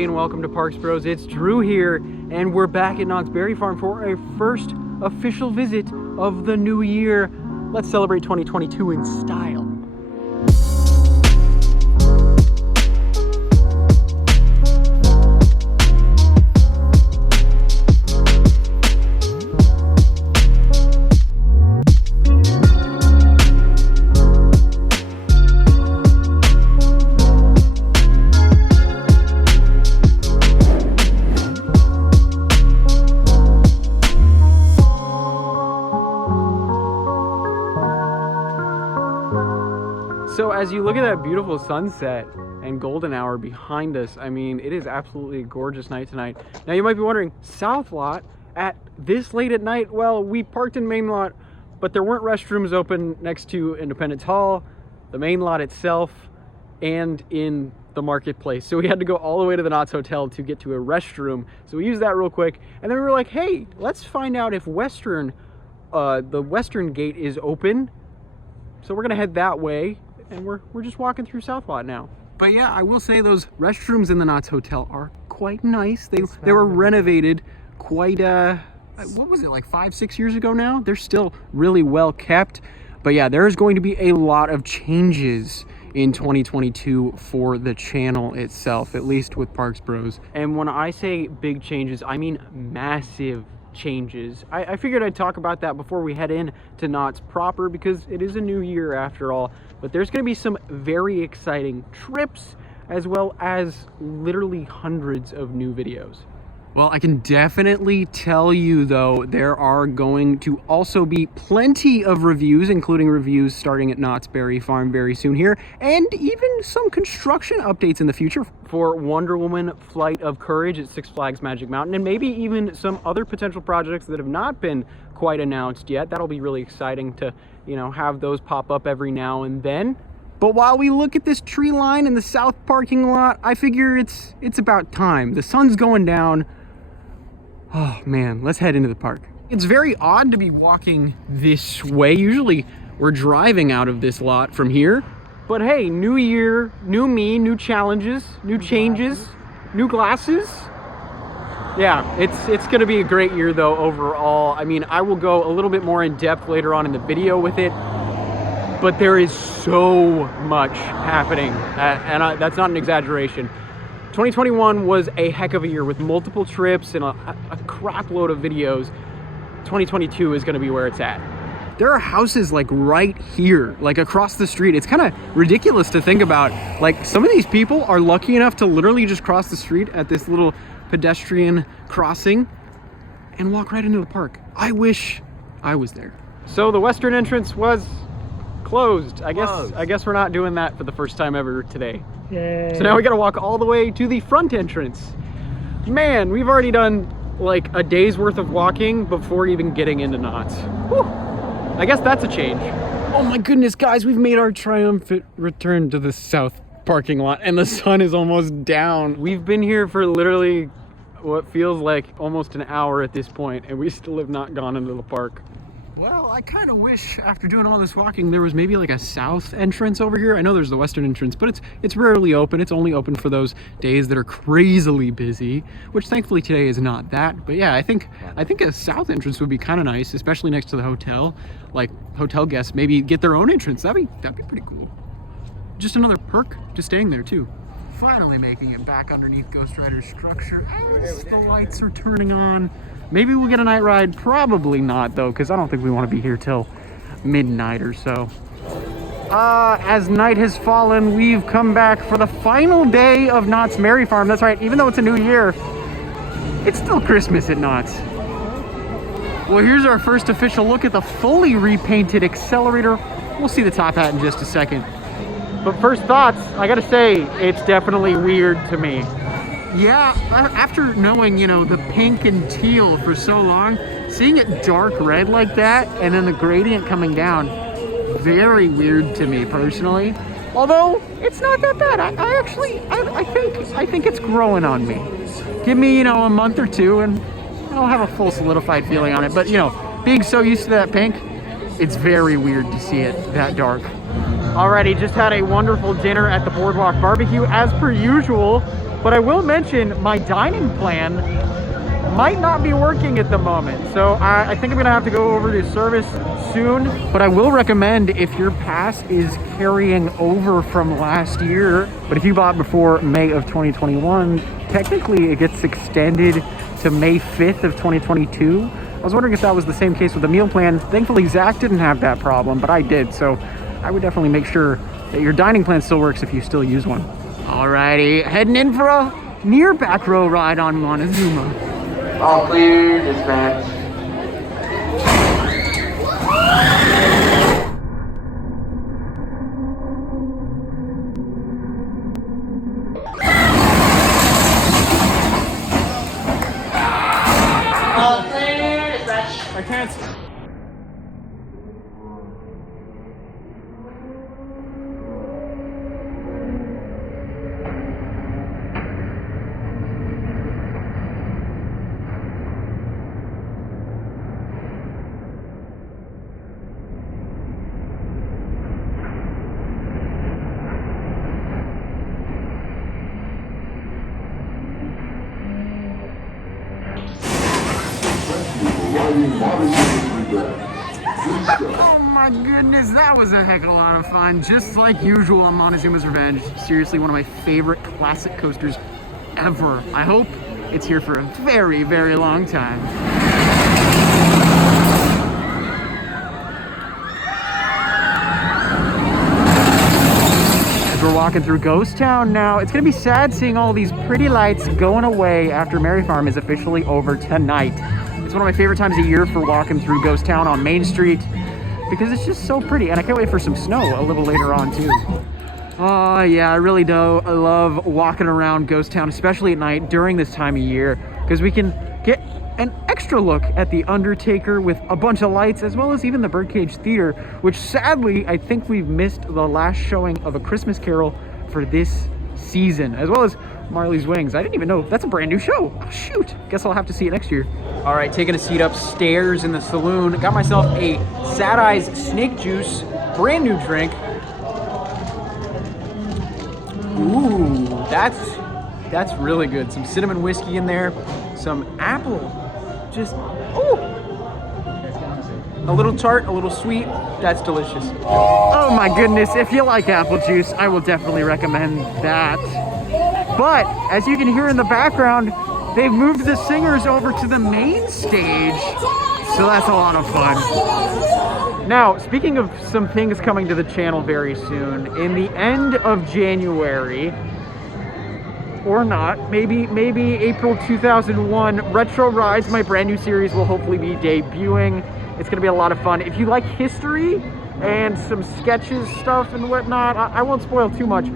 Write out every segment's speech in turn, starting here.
everybody, and welcome to Parks Bros. It's Drew here, and we're back at Knott's Berry Farm for a first official visit of the new year. Let's celebrate 2022 in style. So as you look at that beautiful sunset and golden hour behind us, I mean, it is absolutely a gorgeous night tonight. Now you might be wondering, South Lot at this late at night? Well, we parked in main lot, but there weren't restrooms open next to Independence Hall, the main lot itself, and in the marketplace. So we had to go all the way to the Knott's Hotel to get to a restroom. So we used that real quick, and then we were like, hey, let's find out if the Western gate is open. So we're gonna head that way. And we're just walking through South Lot now. But yeah, I will say those restrooms in the Knott's Hotel are quite nice. They were renovated quite, what was it, like 5-6 years ago now? They're still really well kept. But yeah, there's going to be a lot of changes in 2022 for the channel itself, at least with Parks Bros. And when I say big changes, I mean massive changes. I figured I'd talk about that before we head in to Knott's proper, because it is a new year after all. But there's going to be some very exciting trips, as well as literally hundreds of new videos. Well, I can definitely tell you though, there are going to also be plenty of reviews, including reviews starting at Knott's Berry Farm very soon here, and even some construction updates in the future for Wonder Woman Flight of Courage at Six Flags Magic Mountain, and maybe even some other potential projects that have not been quite announced yet. That'll be really exciting to, you know, have those pop up every now and then. But while we look at this tree line in the south parking lot, I figure it's about time. The sun's going down. Oh man, let's head into the park. It's very odd to be walking this way. Usually we're driving out of this lot from here. But hey, new year, new me, new challenges, new changes, new glasses. Yeah, it's gonna be a great year though overall. I mean, I will go a little bit more in depth later on in the video with it, but there is so much happening, and that's not an exaggeration. 2021 was a heck of a year with multiple trips and a crap load of videos. 2022 is going to be where it's at. There are houses like right here, like across the street. It's kind of ridiculous to think about. Like, some of these people are lucky enough to literally just cross the street at this little pedestrian crossing and walk right into the park. I wish I was there. So the western entrance was closed. I guess we're not doing that for the first time ever today. Yay. So now we gotta walk all the way to the front entrance. Man, we've already done like a day's worth of walking before even getting into Knott's. Whew. I guess that's a change. Oh my goodness, guys, we've made our triumphant return to the south parking lot, and the sun is almost down. We've been here for literally what feels like almost an hour at this point, and we still have not gone into the park. Well, I kind of wish after doing all this walking there was maybe like a south entrance over here. I know there's the western entrance, but it's rarely open. It's only open for those days that are crazily busy, which thankfully today is not that. But yeah, I think a south entrance would be kind of nice, especially next to the hotel. Like, hotel guests maybe get their own entrance. That'd be pretty cool. Just another perk to staying there too. Finally making it back underneath Ghost Rider's structure as the lights are turning on. Maybe we'll get a night ride. Probably not though, because I don't think we want to be here till midnight or so. As night has fallen, we've come back for the final day of Knott's Berry Farm. That's right, even though it's a new year, it's still Christmas at Knott's. Well, here's our first official look at the fully repainted Accelerator. We'll see the top hat in just a second. But first thoughts, I gotta say, it's definitely weird to me. Yeah, after knowing, you know, the pink and teal for so long, seeing it dark red like that, and then the gradient coming down, very weird to me personally. Although, it's not that bad. I think it's growing on me. Give me, you know, a month or two, and I'll have a full solidified feeling on it. But, you know, being so used to that pink, it's very weird to see it that dark. Alrighty, just had a wonderful dinner at the Boardwalk Barbecue as per usual. But I will mention my dining plan might not be working at the moment. So I think I'm gonna have to go over to service soon. But I will recommend, if your pass is carrying over from last year, but if you bought before May of 2021, technically it gets extended to May 5th of 2022. I was wondering if that was the same case with the meal plan. Thankfully, Zach didn't have that problem, but I did. So I would definitely make sure that your dining plan still works if you still use one. Alrighty, heading in for a near back row ride on Montezuma. All clear, dispatch. All clear, dispatch. I can't. Oh my goodness, that was a heck of a lot of fun. Just like usual on Montezuma's Revenge. Seriously, one of my favorite classic coasters ever. I hope it's here for a very, very long time. As we're walking through Ghost Town now, it's gonna be sad seeing all these pretty lights going away after Merry Farm is officially over tonight. It's one of my favorite times of year for walking through Ghost Town on Main Street because it's just so pretty, and I can't wait for some snow a little later on too. Oh yeah, I really do. I love walking around Ghost Town, especially at night during this time of year, because we can get an extra look at the Undertaker with a bunch of lights, as well as even the Birdcage Theater, which sadly I think we've missed the last showing of A Christmas Carol for this season, as well as Marley's Wings. I didn't even know that's a brand new show. Oh, shoot, guess I'll have to see it next year. All right, taking a seat upstairs in the saloon. Got myself a Sad Eyes Snake Juice, brand new drink. Ooh, that's really good. Some cinnamon whiskey in there, some apple, just, ooh. A little tart, a little sweet, that's delicious. Oh my goodness, if you like apple juice, I will definitely recommend that. But, as you can hear in the background, they've moved the singers over to the main stage, so that's a lot of fun. Now, speaking of some things coming to the channel very soon, in the end of January, or not, maybe April 2001, Retro Rides, my brand new series, will hopefully be debuting. It's gonna be a lot of fun. If you like history and some sketches stuff and whatnot, I won't spoil too much.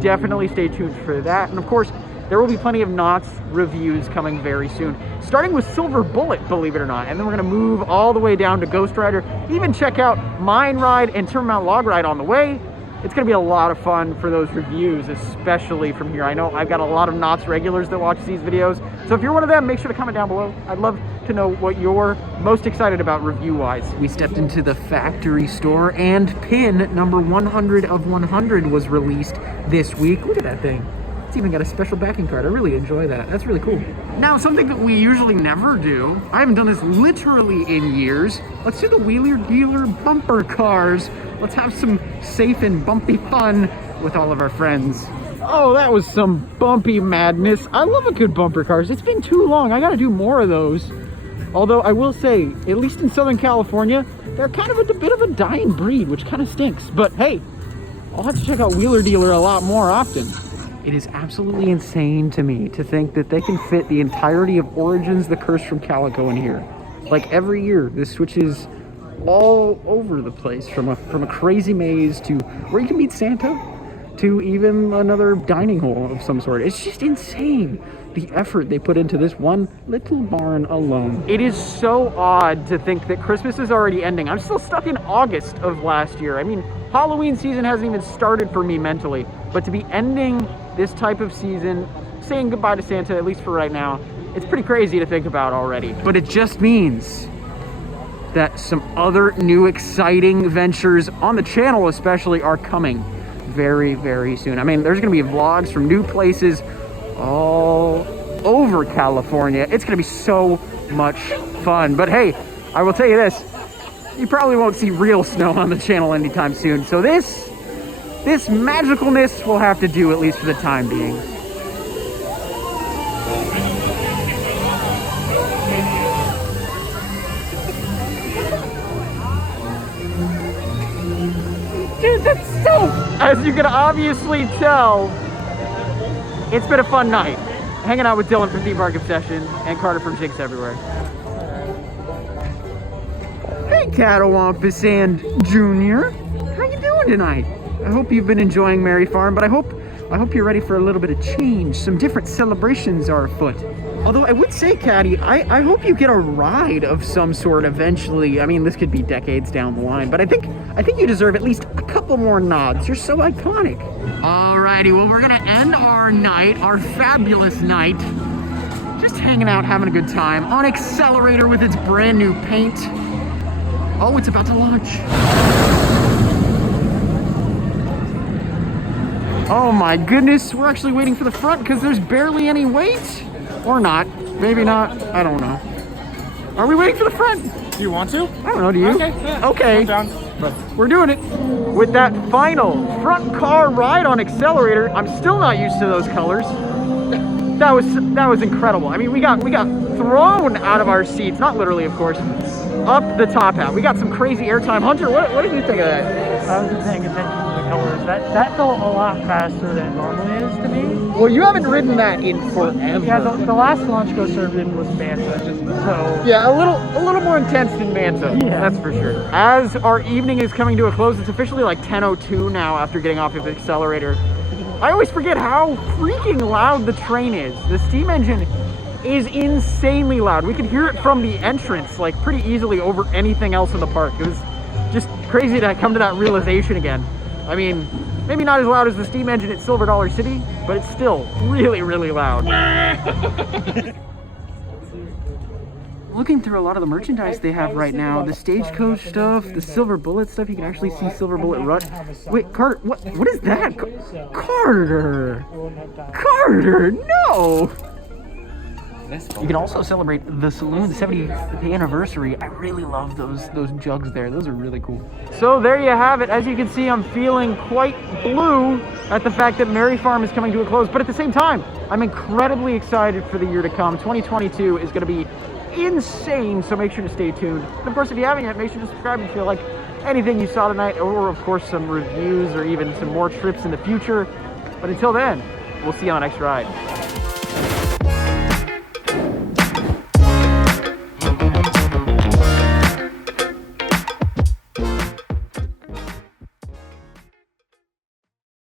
Definitely stay tuned for that. And of course, there will be plenty of Knott's reviews coming very soon, starting with Silver Bullet, believe it or not. And then we're gonna move all the way down to Ghost Rider, even check out Mine Ride and Timbermount Log Ride on the way. It's gonna be a lot of fun for those reviews, especially from here. I know I've got a lot of Knott's regulars that watch these videos. So if you're one of them, make sure to comment down below. I'd love to know what you're most excited about review-wise. We stepped into the factory store, and pin number 100 of 100 was released this week. Look at that thing. It's even got a special backing card. I really enjoy that. That's really cool. Now, something that we usually never do, I haven't done this literally in years, let's do the Wheeler Dealer bumper cars. Let's have some safe and bumpy fun with all of our friends. Oh, that was some bumpy madness. I love a good bumper cars. It's been too long. I gotta do more of those. Although I will say, at least in Southern California, they're kind of a bit of a dying breed, which kind of stinks. But hey, I'll have to check out Wheeler Dealer a lot more often. It is absolutely insane to me to think that they can fit the entirety of Origins the Curse from Calico in here. Like every year, this switches all over the place, from a crazy maze to where you can meet Santa to even another dining hall of some sort. It's just insane, the effort they put into this one little barn alone. It is so odd to think that Christmas is already ending. I'm still stuck in August of last year. I mean, Halloween season hasn't even started for me mentally, but to be ending this type of season, saying goodbye to Santa, at least for right now, it's pretty crazy to think about already. But it just means that some other new exciting ventures on the channel especially are coming very, very soon. I mean, there's gonna be vlogs from new places all over California. It's gonna be so much fun. But hey, I will tell you this, you probably won't see real snow on the channel anytime soon. So this magicalness will have to do, at least for the time being. Dude, that's so... As you can obviously tell, it's been a fun night. Hanging out with Dylan from Theme Park Obsession and Carter from Jinx Everywhere. Hey, Catawampus and Junior. How you doing tonight? I hope you've been enjoying Merry Farm, but I hope you're ready for a little bit of change. Some different celebrations are afoot. Although I would say, Caddy, I hope you get a ride of some sort eventually. I mean, this could be decades down the line, but I think you deserve at least a couple more nods. You're so iconic. Alrighty, well, we're gonna end our night, our fabulous night, just hanging out, having a good time on Xcelerator with its brand new paint. Oh, it's about to launch. Oh my goodness, we're actually waiting for the front because there's barely any wait. Or not. Maybe not. I don't know. Are we waiting for the front? Do you want to? I don't know, do you? Okay. Yeah. Okay. I'm down. We're doing it. With that final front car ride on Xcelerator, I'm still not used to those colors. That was incredible. I mean, we got thrown out of our seats, not literally, of course, up the top hat. We got some crazy airtime. Hunter, what did you think of that? I was just paying attention to the colors. That felt a lot faster than it normally is to me. Well, you haven't ridden that in forever. Yeah, the last launch go served in was Manta, so... Yeah, a little more intense than Manta, yeah. That's for sure. As our evening is coming to a close, it's officially like 10:02 now after getting off of the Xcelerator. I always forget how freaking loud the train is. The steam engine is insanely loud. We could hear it from the entrance, like pretty easily over anything else in the park. It was just crazy to come to that realization again. I mean, maybe not as loud as the steam engine at Silver Dollar City, but it's still really, really loud. Looking through a lot of the merchandise they have right now, the Stagecoach stuff, the Silver Bullet stuff, you can actually see Silver Bullet Rut. Wait, Carter, what is that? Carter! Carter, no! You can also celebrate the Saloon 70th anniversary. I really love those jugs there. Those are really cool. So there you have it. As you can see, I'm feeling quite blue at the fact that Merry Farm is coming to a close. But at the same time, I'm incredibly excited for the year to come. 2022 is going to be insane, so make sure to stay tuned. And of course, if you haven't yet, make sure to subscribe if you like anything you saw tonight, or of course some reviews or even some more trips in the future. But until then, we'll see you on the next ride.